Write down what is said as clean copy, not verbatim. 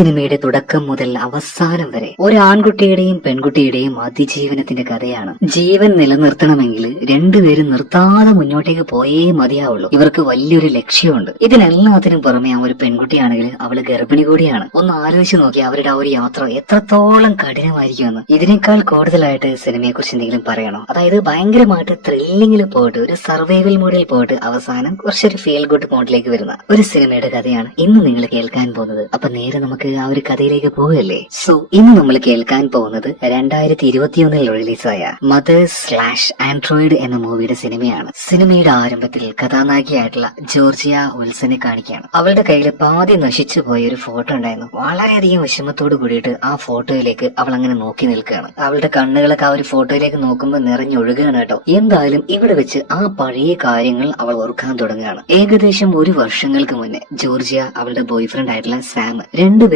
സിനിമയുടെ തുടക്കം മുതൽ അവസാനം വരെ ഒരു ആൺകുട്ടിയുടെയും പെൺകുട്ടിയുടെയും അതിജീവനത്തിന്റെ കഥയാണ്. ജീവൻ നിലനിർത്തണമെങ്കിൽ രണ്ടുപേരും നിർത്താതെ മുന്നോട്ടേക്ക് പോയേ മതിയാവുള്ളൂ. ഇവർക്ക് വലിയൊരു ലക്ഷ്യമുണ്ട്. ഇതിനെല്ലാത്തിനും പുറമെ ആ ഒരു പെൺകുട്ടിയാണെങ്കിൽ അവള് ഗർഭിണി കൂടിയാണ്. ഒന്ന് ആലോചിച്ച് നോക്കി അവരുടെ ആ ഒരു യാത്ര എത്രത്തോളം കഠിനമായിരിക്കുമെന്ന്. ഇതിനേക്കാൾ കൂടുതലായിട്ട് സിനിമയെ കുറിച്ച് എന്തെങ്കിലും പറയണോ? അതായത് ഭയങ്കരമായിട്ട് ത്രില്ലിങ്ങിൽ പോയിട്ട് ഒരു സർവൈവൽ മോഡിൽ പോയിട്ട് അവസാനം കുറച്ചൊരു ഫീൽ ഗുഡ് മോഡിലേക്ക് വരുന്ന ഒരു സിനിമയുടെ കഥയാണ് ഇന്ന് നിങ്ങൾ കേൾക്കാൻ പോകുന്നത്. അപ്പൊ നേരെ നമുക്ക് ആ ഒരു കഥയിലേക്ക് പോവുകയല്ലേ. സോ ഇന്ന് നമ്മൾ കേൾക്കാൻ പോകുന്നത് 2021 റിലീസായ മദേഴ്സ് / ആൻഡ്രോയിഡ് എന്ന മൂവിയുടെ സിനിമയാണ്. സിനിമയുടെ ആരംഭത്തിൽ കഥാനായികയായിട്ടുള്ള ജോർജിയ വിൽസനെ കാണിക്കുകയാണ്. അവളുടെ കയ്യിൽ പാതി നശിച്ചു പോയ ഒരു ഫോട്ടോ ഉണ്ടായിരുന്നു. വളരെയധികം വിഷമത്തോട് കൂടിയിട്ട് ആ ഫോട്ടോയിലേക്ക് അവൾ അങ്ങനെ നോക്കി നിൽക്കുകയാണ്. അവളുടെ കണ്ണുകളൊക്കെ ആ ഒരു ഫോട്ടോയിലേക്ക് നോക്കുമ്പോൾ നിറഞ്ഞൊഴുകുകയാണ് കേട്ടോ. എന്തായാലും ഇവിടെ വെച്ച് ആ പഴയ കാര്യങ്ങൾ അവൾ ഓർക്കാൻ തുടങ്ങുകയാണ്. ഏകദേശം 1 വർഷങ്ങൾക്ക് മുന്നേ ജോർജിയ അവളുടെ ബോയ് ഫ്രണ്ട് ആയിട്ടുള്ള സാം രണ്ടുപേരും